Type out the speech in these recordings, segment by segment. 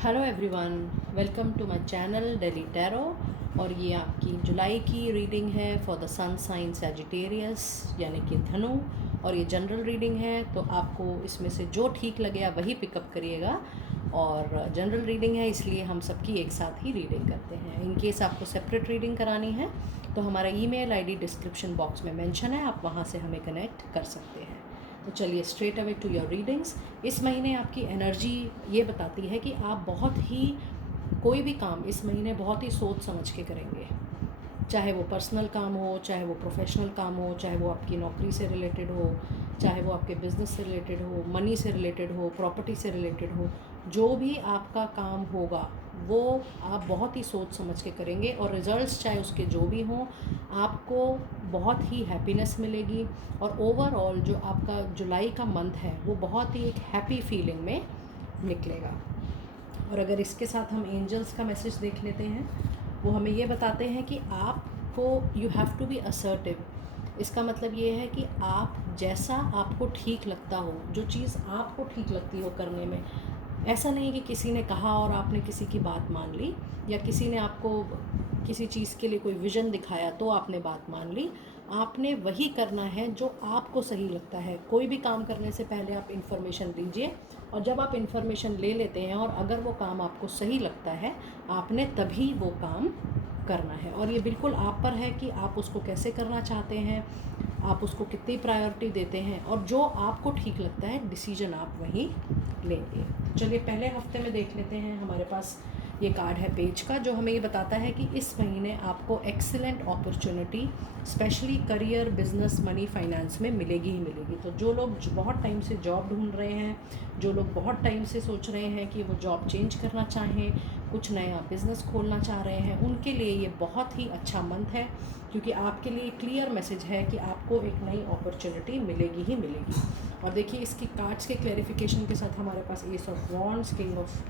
Hello everyone, welcome to my channel daily tarot. और ये आपकी जुलाई की रीडिंग है for the sun sign Sagittarius यानी कि धनु। और ये जनरल रीडिंग है, तो आपको इसमें से जो ठीक लगे आप वही पिकअप करिएगा। और जनरल रीडिंग है इसलिए हम सबकी एक साथ ही रीडिंग करते हैं। इन केस आपको सेपरेट रीडिंग करानी है तो हमारा ईमेल आईडी डिस्क्रिप्शन बॉक्स में मेंशन है, आप वहाँ से हमें कनेक्ट कर सकते हैं। तो चलिए straight away to your readings. इस महीने आपकी एनर्जी ये बताती है कि आप बहुत ही कोई भी काम इस महीने बहुत ही सोच समझ के करेंगे, चाहे वो पर्सनल काम हो, चाहे वो प्रोफेशनल काम हो, चाहे वो आपकी नौकरी से रिलेटेड हो, चाहे वो आपके बिजनेस से रिलेटेड हो, मनी से रिलेटेड हो, प्रॉपर्टी से रिलेटेड हो। जो भी आपका काम होगा वो आप बहुत ही सोच समझ के करेंगे और रिजल्ट्स चाहे उसके जो भी हों आपको बहुत ही हैप्पीनेस मिलेगी। और ओवरऑल जो आपका जुलाई का मंथ है वो बहुत ही एक हैप्पी फीलिंग में निकलेगा। और अगर इसके साथ हम एंजल्स का मैसेज देख लेते हैं, वो हमें ये बताते हैं कि आपको you have to be assertive. इसका मतलब ये है कि आप जैसा आपको ठीक लगता हो, जो चीज़ आपको ठीक लगती हो करने में, ऐसा नहीं कि किसी ने कहा और आपने किसी की बात मान ली, या किसी ने आपको किसी चीज़ के लिए कोई विज़न दिखाया तो आपने बात मान ली। आपने वही करना है जो आपको सही लगता है। कोई भी काम करने से पहले आप इन्फॉर्मेशन लीजिए, और जब आप इन्फॉर्मेशन ले लेते हैं और अगर वो काम आपको सही लगता है आपने तभी वो काम करना है। और ये बिल्कुल आप पर है कि आप उसको कैसे करना चाहते हैं, आप उसको कितनी प्रायोरिटी देते हैं, और जो आपको ठीक लगता है डिसीजन आप वहीं लेंगे। चलिए पहले हफ्ते में देख लेते हैं। हमारे पास ये कार्ड है पेज का, जो हमें ये बताता है कि इस महीने आपको excellent opportunity specially career, business, money, finance में मिलेगी ही मिलेगी। तो जो लोग बहुत टाइम से जॉब ढूंढ रहे हैं, जो लोग बहुत टाइम से सोच रहे हैं कि वो जॉब चेंज करना चाहें, कुछ नया बिजनेस खोलना चाह रहे हैं, उनके लिए ये बहुत ही अच्छा मंथ है, क्योंकि आपके लिए क्लियर मैसेज है कि आपको एक नई अपॉर्चुनिटी मिलेगी ही मिलेगी। और देखिए इसकी कार्ड्स के क्लैरिफिकेशन के साथ हमारे पास ace of wands, king of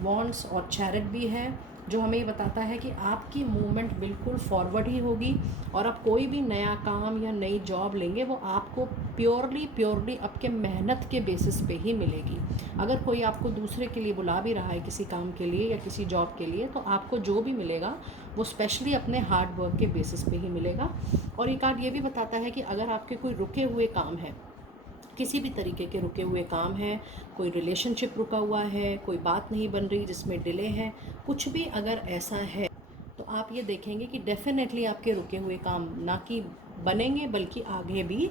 wands और चैरिट भी है, जो हमें ये बताता है कि आपकी मूवमेंट बिल्कुल फॉरवर्ड ही होगी। और आप कोई भी नया काम या नई जॉब लेंगे वो आपको प्योरली आपके मेहनत के बेसिस पे ही मिलेगी। अगर कोई आपको दूसरे के लिए बुला भी रहा है किसी काम के लिए या किसी जॉब के लिए, तो आपको जो भी मिलेगा वो स्पेशली अपने हार्ड वर्क के बेसिस पे ही मिलेगा। और ये कार्ड ये भी बताता है कि अगर आपके कोई रुके हुए काम हैं, किसी भी तरीके के रुके हुए काम हैं, कोई रिलेशनशिप रुका हुआ है, कोई बात नहीं बन रही जिसमें डिले है, कुछ भी अगर ऐसा है तो आप ये देखेंगे कि डेफिनेटली आपके रुके हुए काम ना कि बनेंगे बल्कि आगे भी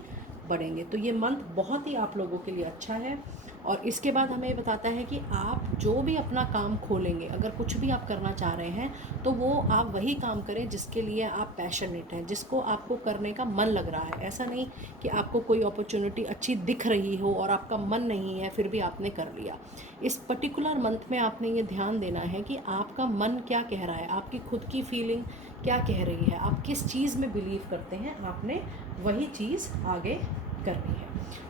बढ़ेंगे। तो ये मंथ बहुत ही आप लोगों के लिए अच्छा है। और इसके बाद हमें ये बताता है कि आप जो भी अपना काम खोलेंगे, अगर कुछ भी आप करना चाह रहे हैं तो वो आप वही काम करें जिसके लिए आप पैशनेट हैं, जिसको आपको करने का मन लग रहा है। ऐसा नहीं कि आपको कोई अपॉर्चुनिटी अच्छी दिख रही हो और आपका मन नहीं है फिर भी आपने कर लिया। इस पर्टिकुलर मंथ में आपने ये ध्यान देना है कि आपका मन क्या कह रहा है, आपकी खुद की फीलिंग क्या कह रही है, आप किस चीज़ में बिलीव करते हैं, आपने वही चीज़ आगे करनी है।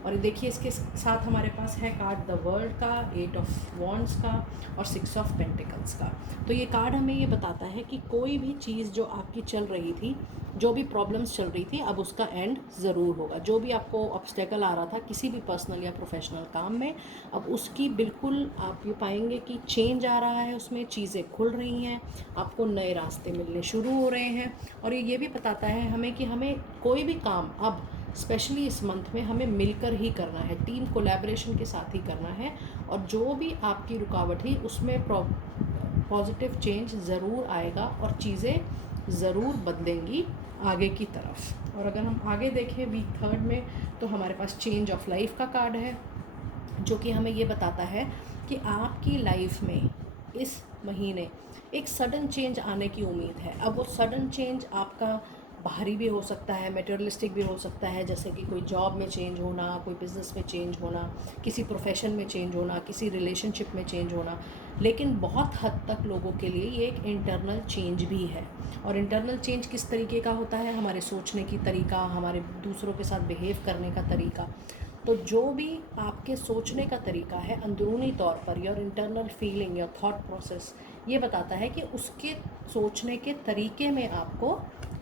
और देखिए इसके साथ हमारे पास है कार्ड द वर्ल्ड का, एट ऑफ वॉन्ड्स का और सिक्स ऑफ पेंटिकल्स का। तो ये कार्ड हमें ये बताता है कि कोई भी चीज़ जो आपकी चल रही थी, जो भी प्रॉब्लम्स चल रही थी, अब उसका एंड ज़रूर होगा। जो भी आपको ऑब्स्टेकल आ रहा था किसी भी पर्सनल या प्रोफेशनल काम में, अब उसकी बिल्कुल आप ये पाएंगे कि चेंज आ रहा है, उसमें चीज़ें खुल रही हैं, आपको नए रास्ते मिलने शुरू हो रहे हैं। और ये भी बताता है हमें कि हमें कोई भी काम अब स्पेशली इस मंथ में हमें मिलकर ही करना है, टीम कोलैबोरेशन के साथ ही करना है। और जो भी आपकी रुकावट थी उसमें पॉजिटिव चेंज ज़रूर आएगा और चीज़ें ज़रूर बदलेंगी आगे की तरफ। और अगर हम आगे देखें वीक थर्ड में, तो हमारे पास चेंज ऑफ लाइफ का कार्ड है, जो कि हमें ये बताता है कि आपकी लाइफ में इस महीने एक सडन चेंज आने की उम्मीद है। अब वो सडन चेंज आपका बाहरी भी हो सकता है, मटेरियलिस्टिक भी हो सकता है, जैसे कि कोई जॉब में चेंज होना, कोई बिज़नेस में चेंज होना, किसी प्रोफेशन में चेंज होना, किसी रिलेशनशिप में चेंज होना। लेकिन बहुत हद तक लोगों के लिए ये एक इंटरनल चेंज भी है। और इंटरनल चेंज किस तरीके का होता है, हमारे सोचने की तरीका, हमारे दूसरों के साथ बिहेव करने का तरीका। तो जो भी आपके सोचने का तरीका है अंदरूनी तौर पर, your internal feeling, your thought process, ये बताता है कि उसके सोचने के तरीके में आपको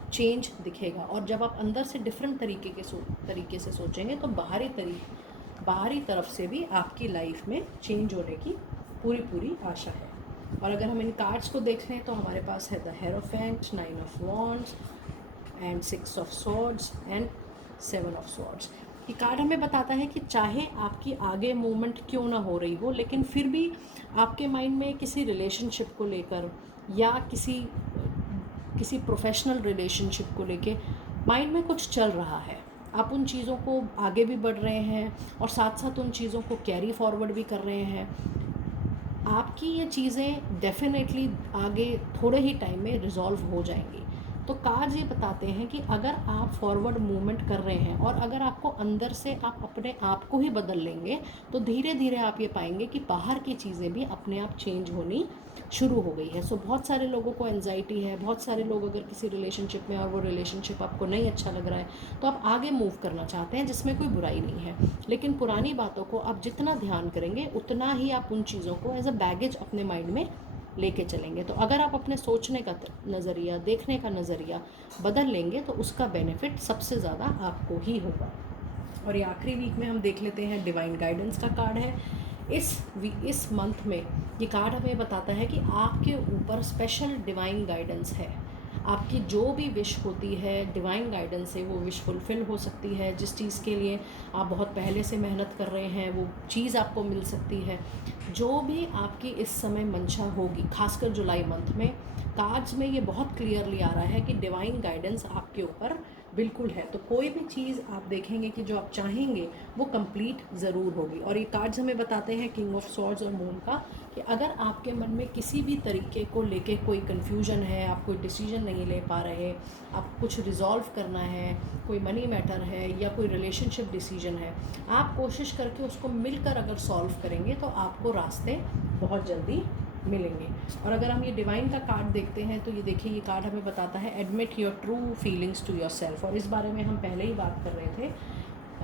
चेंज दिखेगा। और जब आप अंदर से डिफरेंट तरीके से सोचेंगे तो बाहरी तरफ से भी आपकी लाइफ में चेंज होने की पूरी आशा है। और अगर हम इन कार्ड्स को देख लें तो हमारे पास है the hierophant, 9 of wands and 6 of swords and 7 of swords. ये कार्ड हमें बताता है कि चाहे आपकी आगे मूवमेंट क्यों ना हो रही हो, लेकिन फिर भी आपके माइंड में किसी रिलेशनशिप को लेकर या किसी प्रोफेशनल रिलेशनशिप को लेके माइंड में कुछ चल रहा है। आप उन चीज़ों को आगे भी बढ़ रहे हैं और साथ साथ उन चीज़ों को कैरी फॉरवर्ड भी कर रहे हैं। आपकी ये चीज़ें डेफिनेटली आगे थोड़े ही टाइम में रिजॉल्व हो जाएंगी। तो कार्ड्स ये बताते हैं कि अगर आप फॉरवर्ड मूवमेंट कर रहे हैं और अगर आपको अंदर से आप अपने आप को ही बदल लेंगे तो धीरे धीरे आप ये पाएंगे कि बाहर की चीज़ें भी अपने आप चेंज होनी शुरू हो गई है। सो बहुत सारे लोगों को एंजाइटी है, बहुत सारे लोग अगर किसी रिलेशनशिप में और वो रिलेशनशिप आपको नहीं अच्छा लग रहा है तो आप आगे मूव करना चाहते हैं, जिसमें कोई बुराई नहीं है। लेकिन पुरानी बातों को आप जितना ध्यान करेंगे उतना ही आप उन चीज़ों को एज अ बैगेज अपने माइंड में लेके चलेंगे। तो अगर आप अपने सोचने का नज़रिया, देखने का नज़रिया बदल लेंगे तो उसका बेनिफिट सबसे ज़्यादा आपको ही होगा। और ये आखिरी वीक में हम देख लेते हैं डिवाइन गाइडेंस का कार्ड है। इस मंथ में ये कार्ड हमें बताता है कि आपके ऊपर स्पेशल डिवाइन गाइडेंस है। आपकी जो भी विश होती है डिवाइन गाइडेंस से वो विश फुलफ़िल हो सकती है। जिस चीज़ के लिए आप बहुत पहले से मेहनत कर रहे हैं वो चीज़ आपको मिल सकती है। जो भी आपकी इस समय मंशा होगी, खासकर जुलाई मंथ में कार्ड्स में ये बहुत क्लियरली आ रहा है कि डिवाइन गाइडेंस आपके ऊपर बिल्कुल है। तो कोई भी चीज़ आप देखेंगे कि जो आप चाहेंगे वो कंप्लीट ज़रूर होगी। और ये कार्ड्स हमें बताते हैं किंग ऑफ स्वॉर्ड्स और मून का कि अगर आपके मन में किसी भी तरीके को लेके कोई कन्फ्यूजन है, आप कोई डिसीजन नहीं ले पा रहे, आप कुछ रिजॉल्व करना है, कोई मनी मैटर है या कोई रिलेशनशिप डिसीजन है, आप कोशिश करके उसको मिलकर अगर सॉल्व करेंगे तो आपको रास्ते बहुत जल्दी मिलेंगे। और अगर हम ये डिवाइन का कार्ड देखते हैं तो ये देखिए, ये कार्ड हमें बताता है admit your true feelings to yourself. और इस बारे में हम पहले ही बात कर रहे थे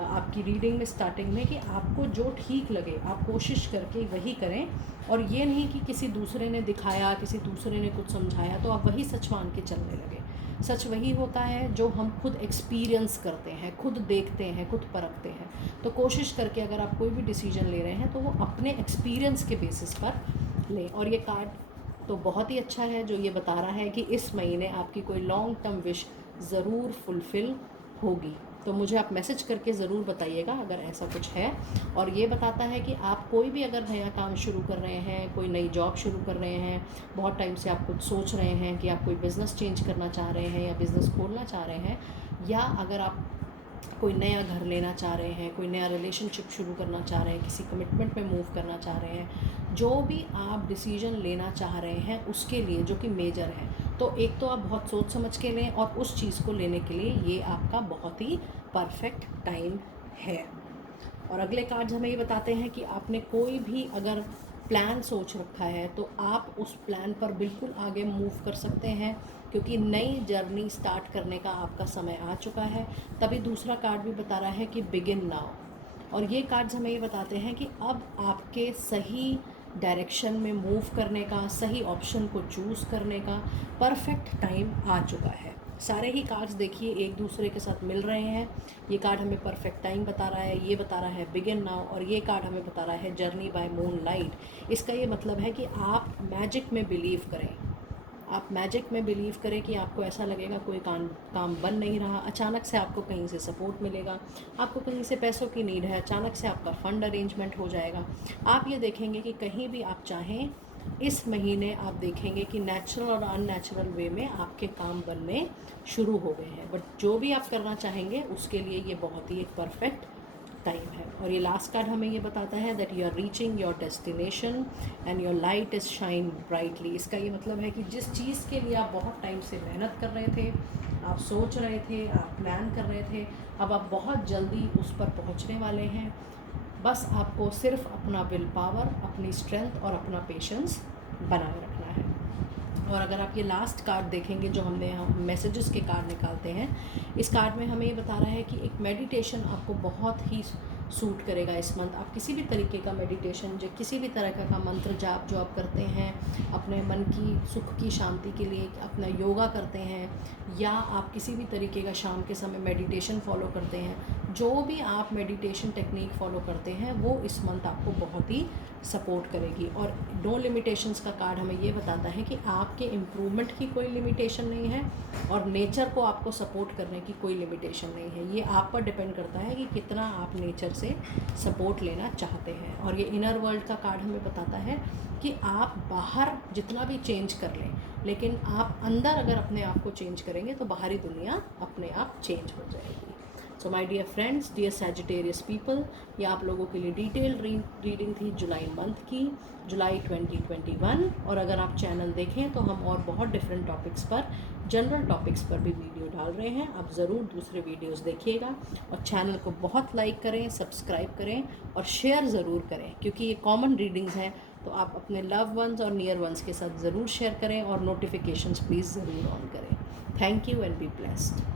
आपकी रीडिंग में स्टार्टिंग में कि आपको जो ठीक लगे आप कोशिश करके वही करें। और ये नहीं कि किसी दूसरे ने दिखाया, किसी दूसरे ने कुछ समझाया तो आप वही सच मान के चलने लगे। सच वही होता है जो हम खुद एक्सपीरियंस करते हैं, खुद देखते हैं, खुद परखते हैं। तो कोशिश करके अगर आप कोई भी डिसीजन ले रहे हैं तो वो अपने एक्सपीरियंस के बेसिस पर लें। और ये कार्ड तो बहुत ही अच्छा है जो ये बता रहा है कि इस महीने आपकी कोई लॉन्ग टर्म विश ज़रूर फुलफ़िल होगी। तो मुझे आप मैसेज करके ज़रूर बताइएगा अगर ऐसा कुछ है। और ये बताता है कि आप कोई भी अगर नया काम शुरू कर रहे हैं, कोई नई जॉब शुरू कर रहे हैं, बहुत टाइम से आप कुछ सोच रहे हैं कि आप कोई बिज़नेस चेंज करना चाह रहे हैं या बिज़नेस खोलना चाह रहे हैं, या अगर आप कोई नया घर लेना चाह रहे हैं, कोई नया रिलेशनशिप शुरू करना चाह रहे हैं, किसी कमिटमेंट में मूव करना चाह रहे हैं, जो भी आप डिसीजन लेना चाह रहे हैं उसके लिए जो कि मेजर है, तो एक तो आप बहुत सोच समझ के लें और उस चीज़ को लेने के लिए ये आपका बहुत ही परफेक्ट टाइम है। और अगले कार्ड्स हमें ये बताते हैं कि आपने कोई भी अगर प्लान सोच रखा है तो आप उस प्लान पर बिल्कुल आगे मूव कर सकते हैं, क्योंकि नई जर्नी स्टार्ट करने का आपका समय आ चुका है। तभी दूसरा कार्ड भी बता रहा है कि बिगिन नाउ। और ये कार्ड्स हमें ये बताते हैं कि अब आपके सही डायरेक्शन में मूव करने का, सही ऑप्शन को चूज़ करने का परफेक्ट टाइम आ चुका है। सारे ही कार्ड्स देखिए एक दूसरे के साथ मिल रहे हैं। ये कार्ड हमें परफेक्ट टाइम बता रहा है, ये बता रहा है बिगिन नाउ, और ये कार्ड हमें बता रहा है जर्नी बाय मून लाइट। इसका ये मतलब है कि आप मैजिक में बिलीव करें। आप मैजिक में बिलीव करें कि आपको ऐसा लगेगा कोई काम बन नहीं रहा, अचानक से आपको कहीं से सपोर्ट मिलेगा, आपको कहीं से पैसों की नीड है, अचानक से आपका फ़ंड अरेंजमेंट हो जाएगा। आप ये देखेंगे कि कहीं भी आप चाहें इस महीने आप देखेंगे कि नेचुरल और अननेचुरल वे में आपके काम बनने शुरू हो गए हैं। बट जो भी आप करना चाहेंगे उसके लिए ये बहुत ही एक परफेक्ट टाइम है। और ये लास्ट कार्ड हमें ये बताता है that you are reaching your destination and your light is shine brightly. इसका ये मतलब है कि जिस चीज़ के लिए आप बहुत टाइम से मेहनत कर रहे थे, आप सोच रहे थे, आप प्लान कर रहे थे, अब आप बहुत जल्दी उस पर पहुंचने वाले हैं। बस आपको सिर्फ अपना विल पावर, अपनी स्ट्रेंथ और अपना पेशेंस बनाए रखना है। और अगर आप ये लास्ट कार्ड देखेंगे जो हमने मैसेजेस के कार्ड निकालते हैं, इस कार्ड में हमें ये बता रहा है कि एक मेडिटेशन आपको बहुत ही सूट करेगा इस मंथ। आप किसी भी तरीके का मेडिटेशन, जो किसी भी तरह का मंत्र जाप जो आप करते हैं अपने मन की सुख की शांति के लिए, अपना योगा करते हैं, या आप किसी भी तरीके का शाम के समय मेडिटेशन फॉलो करते हैं, जो भी आप मेडिटेशन टेक्निक फॉलो करते हैं वो इस मंथ आपको बहुत ही सपोर्ट करेगी। और नो लिमिटेशंस का कार्ड हमें ये बताता है कि आपके इम्प्रूवमेंट की कोई लिमिटेशन नहीं है और नेचर को आपको सपोर्ट करने की कोई लिमिटेशन नहीं है। ये आप पर डिपेंड करता है कि कितना आप नेचर से सपोर्ट लेना चाहते हैं। और ये इनर वर्ल्ड का कार्ड हमें बताता है कि आप बाहर जितना भी चेंज कर लें, लेकिन आप अंदर अगर अपने आप को चेंज करेंगे तो बाहरी दुनिया अपने आप चेंज हो जाएगी। So my dear friends, dear Sagittarius people, ये आप लोगों के लिए डिटेल्ड रीडिंग थी जुलाई मंथ की, जुलाई 2021। और अगर आप चैनल देखें तो हम और बहुत डिफरेंट टॉपिक्स पर, जनरल टॉपिक्स पर भी वीडियो डाल रहे हैं। आप ज़रूर दूसरे वीडियोस देखिएगा और चैनल को बहुत लाइक करें, सब्सक्राइब करें और शेयर ज़रूर करें, क्योंकि ये कॉमन रीडिंग्स हैं। तो आप अपने लव वंस और नियर वंस के साथ ज़रूर शेयर करें और नोटिफिकेशंस प्लीज़ ज़रूर ऑन करें। Thank you and be blessed.